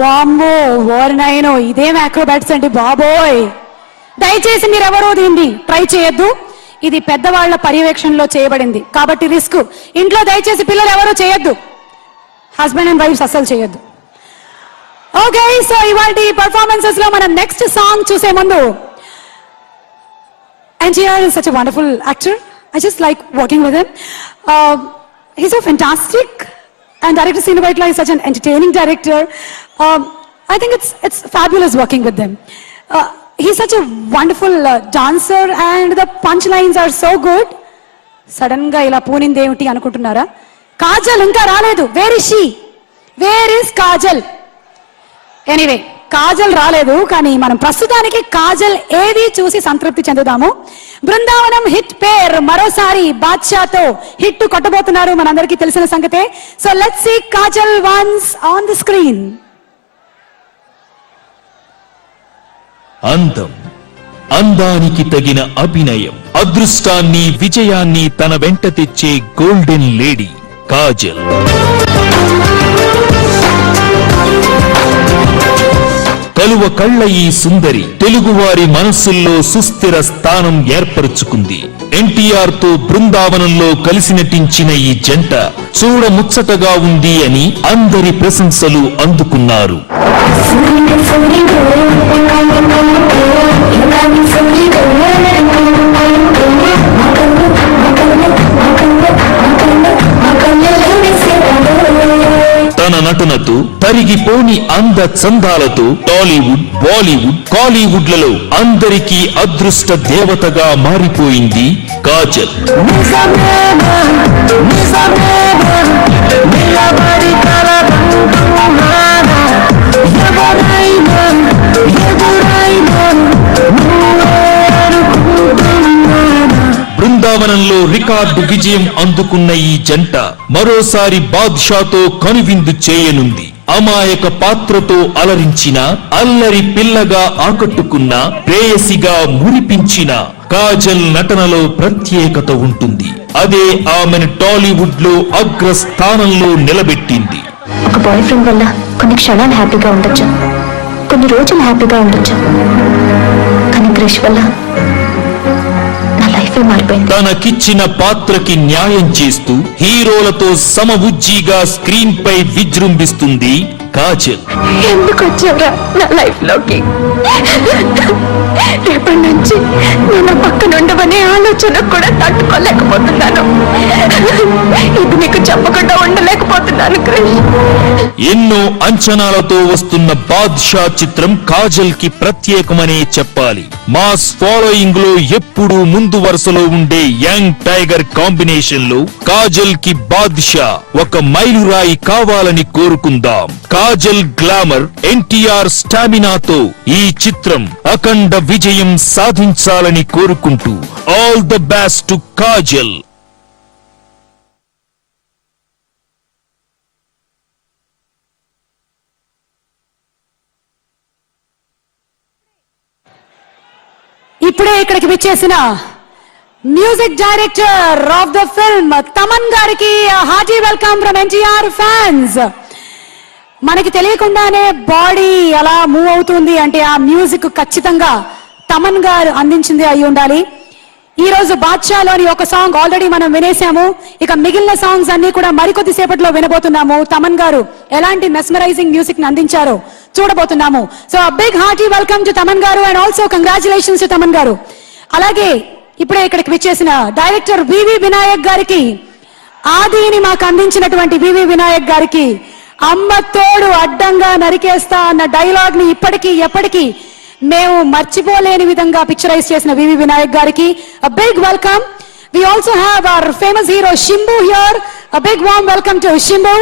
వామ్మో ఓర్నైనో ఇదేం అక్రోబాట్స్ అండి బాబోయ్. దయచేసి మీరెవరూ దీన్ని ట్రై చేయొద్దు. ఇది పెద్దవాళ్ల పర్యవేక్షణలో చేయబడింది కాబట్టి రిస్క్. ఇంట్లో దయచేసి పిల్లలు ఎవరూ చేయొద్దు. హస్బెండ్ అండ్ వైఫ్స్ అస్సలు చేయొద్దు. ఓకే, సో ఇవాల్టి పర్ఫార్మెన్సెస్ లో మనం నెక్స్ట్ సాంగ్ చూసే ముందు, NTR is such a wonderful actor. I just like working with him. He's so fantastic, and director Sinu Vaitla is such an entertaining director. I think it's fabulous working with them. He's such a wonderful dancer, and the punchlines are so good. Sudden ga ila poonindi emti anukuntunnara? Kajal inka raaledu. Where is she? Where is Kajal? Anyway, Kajal రాలేదు, కానీ మనం ప్రస్తుతానికి కాజల్ ఏది చూసి సంతృప్తి చెందుదాము. Brindavanam hit పేర్ మరోసారి బాద్షాతో hit కొట్టబోతున్నారు, మనందరికీ తెలిసిన సంగతే. So let's see Kajal once on the screen. అందం, అందానికి తగిన అభినయం, అదృష్టాన్ని విజయాన్ని తన వెంట తెచ్చే గోల్డెన్ లేడీ కాజల్. కలువ కళ్ళ ఈ సుందరి తెలుగువారి మనస్సుల్లో సుస్థిర స్థానం ఏర్పరుచుకుంది. NTR తో బృందావనంలో కలిసి నటించిన ఈ జంట చూడముచ్చటగా ఉంది అని అందరి ప్రశంసలు అందుకున్నారు. తన నటనతో, తరిగిపోని అంద చందాలతో టాలీవుడ్, బాలీవుడ్, కాలీవుడ్లలో అందరికీ అదృష్ట దేవతగా మారిపోయింది కాజల్. బృందావనంలో రికార్డు విజయం అందుకున్న ఈ జంట మరోసారి బాద్షాతో కనువిందు చేయనుంది. అమాయక పాత్రతో అలరించిన, అల్లరి పిల్లగా ఆకట్టుకున్న, ప్రేయసిగా మురిపించిన కాజల్ నటనలో ప్రత్యేకత ఉంటుంది. అదే ఆమెను టాలీవుడ్ లో అగ్రస్థానంలో నిలబెట్టింది. ఒక బాయ్ ఫ్రెండ్ వల్ల కొన్ని క్షణాలు హ్యాపీగా ఉండొచ్చు, కొన్ని రోజులు హ్యాపీగా ఉండొచ్చు, కానీ క్రిష్ వల్ల తనకిచ్చిన పాత్రకి న్యాయం చేస్తూ హీరోలతో సమబుజ్జిగా స్క్రీన్ పై విజృంభిస్తుంది కాజల్. ఎందుకు వచ్చావురా నా లైఫ్ లోకి? రేపటి నుంచి నేను పక్కన ఉండవనే ఆలోచన కూడా తట్టుకోలేకపోతున్నాను. ఇది నీకు చెప్పకుండా ఉండలేకపోతున్నాను క్రిష్. ఎన్నో అంచనాలతో వస్తున్న బాద్షా చిత్రం కాజల్ కి ప్రత్యేకమనే చెప్పాలి. మాస్ ఫాలోయింగ్ లో ఎప్పుడూ ముందు వరుసలో ఉండే యంగ్ టైగర్ కాంబినేషన్ లో కాజల్ కి బాద్షా ఒక మైలురాయి కావాలని కోరుకుందాం. కాజల్ గ్లామర్, NTR స్టామినాతో ఈ చిత్రం అఖండ విజయం సాధించాలని కోరుకుంటూ all the best to Kajal. ఇప్పుడే ఇక్కడికి విచ్చేసిన music director of the film Thaman గారికి hearty welcome from NTR fans. మనకి తెలియకుండానే బాడీ అలా మూవ్ అవుతుంది అంటే ఆ మ్యూజిక్ ఖచ్చితంగా తమన్ గారు అందించింది అయి ఉండాలి. ఈ రోజు బాద్షాలోని ఒక సాంగ్ ఆల్రెడీ మనం వినేసాము. ఇక మిగిలిన సాంగ్స్ అన్ని కూడా మరికొద్ది సేపట్లో వినబోతున్నాము. తమన్ గారు ఎలాంటి మెస్మరైజింగ్ మ్యూజిక్ ని అందించారో చూడబోతున్నాము. So big hearty welcome to Thaman గారు and also congratulations to Thaman గారు. అలాగే ఇప్పుడే ఇక్కడికి విచ్చేసిన డైరెక్టర్ వివి వినాయక్ గారికి, ఆదిని మాకు అందించినటువంటి వివి వినాయక్ గారికి, అమ్మ తోడు అడ్డంగా నరికేస్తా అన్న డైలాగ్ ని ఇప్పటికీ ఎప్పటికీ మేము మర్చిపోలేని విధంగా పిక్చరైజ్ చేసిన వివి వినాయక్ గారికి a big welcome. We also have our famous hero Shimbu here. A big warm welcome to Shimbu.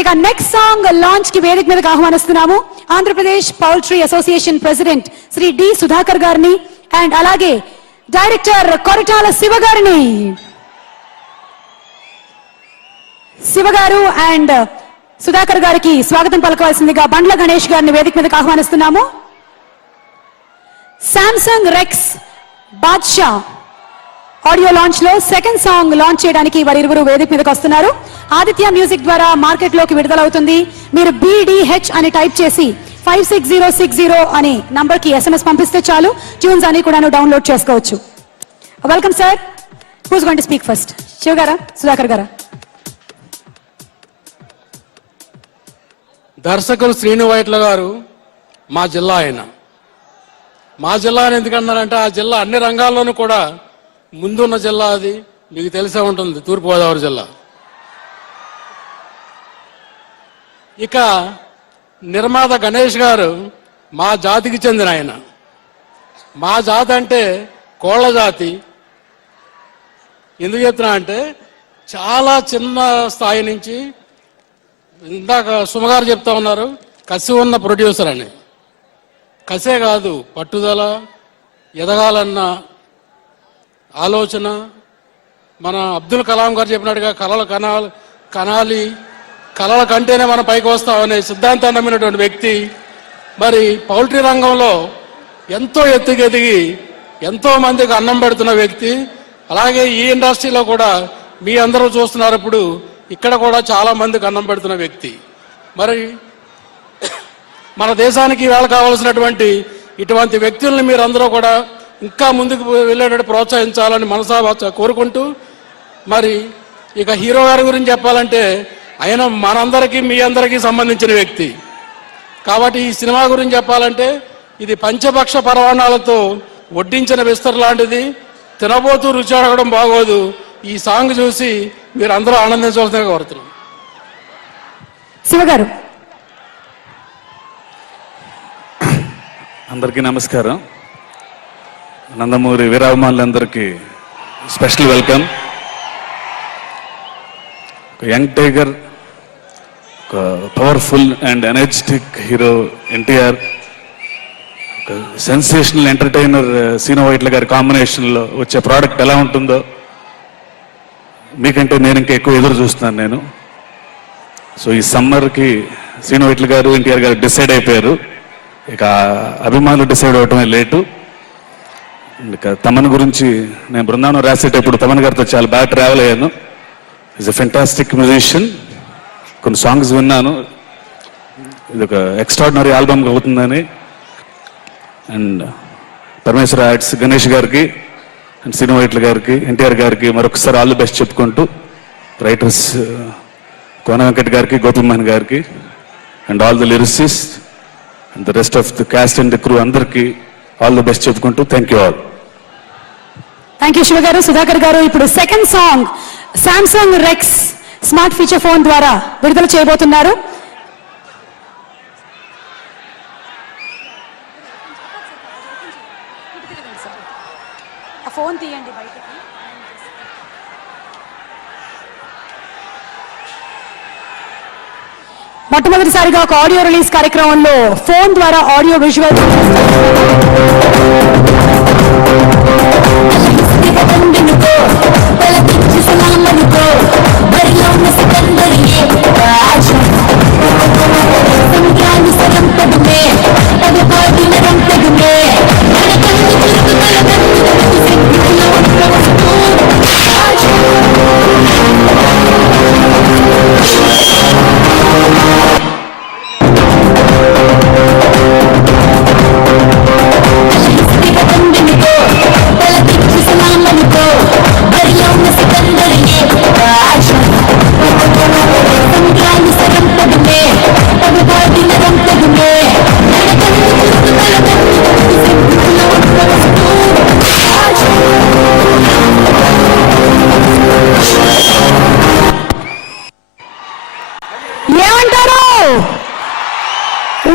ఇక నెక్స్ట్ సాంగ్ లాంచ్ కి వేదిక మీదకి ఆహ్వానిస్తున్నాము Andhra Pradesh poultry association president Shri D Sudhakar గారిని అండ్ అలాగే డైరెక్టర్ కొరటాల శివ గారిని. శివ గారు అండ్ సుధాకర్ గారికి స్వాగతం పలకవలసిందిగా బండ్ల గణేష్ గారిని వేదిక మీదకి ఆహ్వానిస్తున్నాము. Samsung Rex Baadshah audio launch లో సెకండ్ సాంగ్ లాంచ్ చేయడానికి వారిరువురు వేదిక మీదకి వస్తున్నారు. ఆదిత్య మ్యూజిక్ ద్వారా మార్కెట్ లోకి విడుదలవుతుంది. మీరు BDH అని టైప్ చేసి 56060 అని నంబర్ కి SMS పంపిస్తే చాలు, ట్యూన్స్ అని కూడా డౌన్లోడ్ చేసుకోవచ్చు. Welcome sir. Who's going to speak first? Shiva గారా, సుధాకర్ గారా? దర్శకులు శ్రీను వైట్ల గారు మా జిల్లా ఆయన. మా జిల్లా అని ఎందుకన్నారంటే ఆ జిల్లా అన్ని రంగాల్లోనూ కూడా ముందున్న జిల్లా. అది మీకు తెలిసే ఉంటుంది, తూర్పుగోదావరి జిల్లా. ఇక నిర్మాత గణేష్ గారు మా జాతికి చెందిన ఆయన. మా జాతి అంటే కోళ్ల జాతి. ఎందుకు చెప్తున్నా అంటే చాలా చిన్న స్థాయి నుంచి, ఇందాక సుమగారు చెప్తా ఉన్నారు, కసి ఉన్న ప్రొడ్యూసర్ అని. కసే కాదు, పట్టుదల, ఎదగాలన్న ఆలోచన. మన అబ్దుల్ కలాం గారు చెప్పినట్టుగా కలలు కనాలి, కలల కంటేనే మనం పైకి వస్తామనే సిద్ధాంతాన్ని నమ్మినటువంటి వ్యక్తి. మరి పౌల్ట్రీ రంగంలో ఎంతో ఎత్తుకెదిగి ఎంతో మందికి అన్నం పెడుతున్న వ్యక్తి. అలాగే ఈ ఇండస్ట్రీలో కూడా మీ అందరూ చూస్తున్నారు, ఇప్పుడు ఇక్కడ కూడా చాలా మందికి అన్నం పెడుతున్న వ్యక్తి. మరి మన దేశానికి వేళ కావాల్సినటువంటి ఇటువంటి వ్యక్తుల్ని మీరందరూ కూడా ఇంకా ముందుకు వెళ్ళేటట్టు ప్రోత్సహించాలని మనసాభాష కోరుకుంటూ, మరి ఇక హీరో గారి గురించి చెప్పాలంటే ఆయన మనందరికీ మీ అందరికీ సంబంధించిన వ్యక్తి. కాబట్టి ఈ సినిమా గురించి చెప్పాలంటే ఇది పంచభక్ష పరవాణాలతో వడ్డించిన విస్తర్ లాంటిది. తినబోతూ రుచి అడగడం బాగోదు. ఈ సాంగ్ చూసి మీరు అందరూ ఆనందించవలసిందిగా కోరుతున్నాం. శివ గారు. అందరికీ నమస్కారం. నందమూరి వీరాభిమానులందరికీ స్పెషల్ వెల్కమ్. యంగ్ టైగర్, ఒక powerful and energetic hero NTR, ఒక సెన్సేషనల్ ఎంటర్టైనర్ శ్రీను వైట్ల గారి కాంబినేషన్లో వచ్చే ప్రోడక్ట్ ఎలా ఉంటుందో మీకంటే నేను ఇంకా ఎక్కువ ఎదురు చూస్తున్నాను నేను. సో ఈ సమ్మర్కి శ్రీను వైట్ల గారు, ఎన్టీఆర్ గారు డిసైడ్ అయిపోయారు. ఇక అభిమానులు డిసైడ్ అవ్వటమే లేటు. ఇక తమన్ గురించి నేను బృందావనం రాసేటప్పుడు తమన్ గారితో చాలా బాగా ట్రావెల్ అయ్యాను. Is a fantastic musician. కొన్ని సాంగ్స్ విన్నాను, ఇది ఒక ఎక్స్ట్రాడినరీ ఆల్బమ్ అవుతుందని. అండ్ పరమేశ్వర ఆర్ట్స్ గణేష్ గారికి అండ్ శ్రీను వైట్ల గారికి, ఎన్టీఆర్ గారికి మరొకసారి ఆల్ ది బెస్ట్ చెప్పుకుంటూ, రైటర్స్ కోన వెంకట్ గారికి, గౌతమ్ గారికి and all the lyricist and the rest of the caste and the crew అందరికీ ఆల్ ది బెస్ట్ చెప్పుకుంటూ thank you all. Thank you Shiva గారు. సుధాకర్ గారు, ఇప్పుడు second song Samsung rex smart feature phone ద్వారా విడుదల చేయబోతున్నారు. ఫోన్ తీయండి బయటికి. మొట్టమొదటిసారిగా ఒక ఆడియో రిలీజ్ కార్యక్రమంలో ఫోన్ ద్వారా ఆడియో విజువల్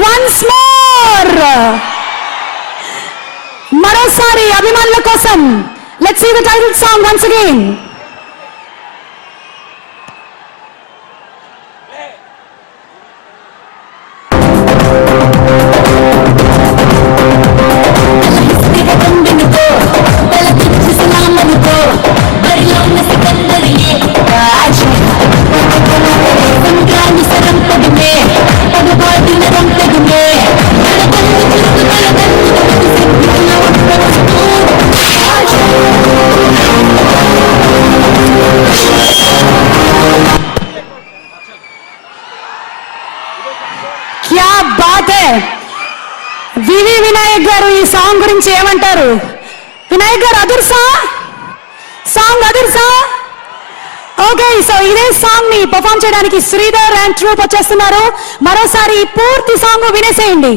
వన్స్ మోర్ మరోసారి అభిమానుల కోసం let's see the title song once again. క్యా బాత్ హై. వివి వినాయక్ గారు ఈ సాంగ్ గురించి ఏమంటారు? వినాయక్ గారు అదుర్సా సాంగ్ అదుర్సా. ఓకే, సో ఇదే సాంగ్ ని పర్ఫామ్ చేయడానికి శ్రీధర్ అండ్ ట్రూప్ వచ్చేస్తున్నారు. మరోసారి ఈ పూర్తి సాంగ్ వినేసేయండి.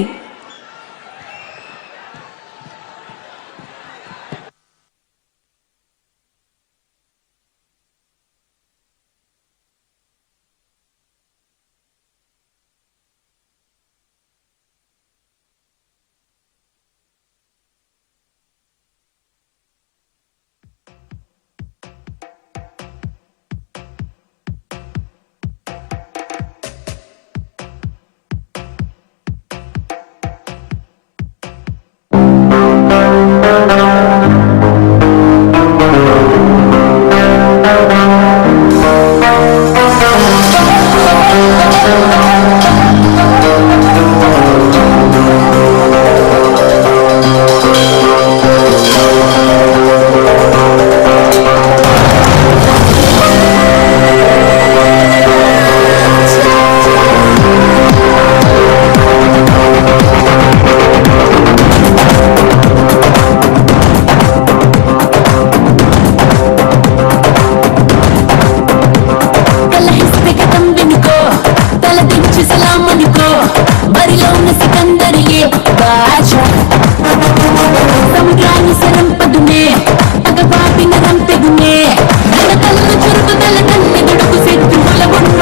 చురుకు తల తల్లి దుడుకు సెత్తు వల ఉన్న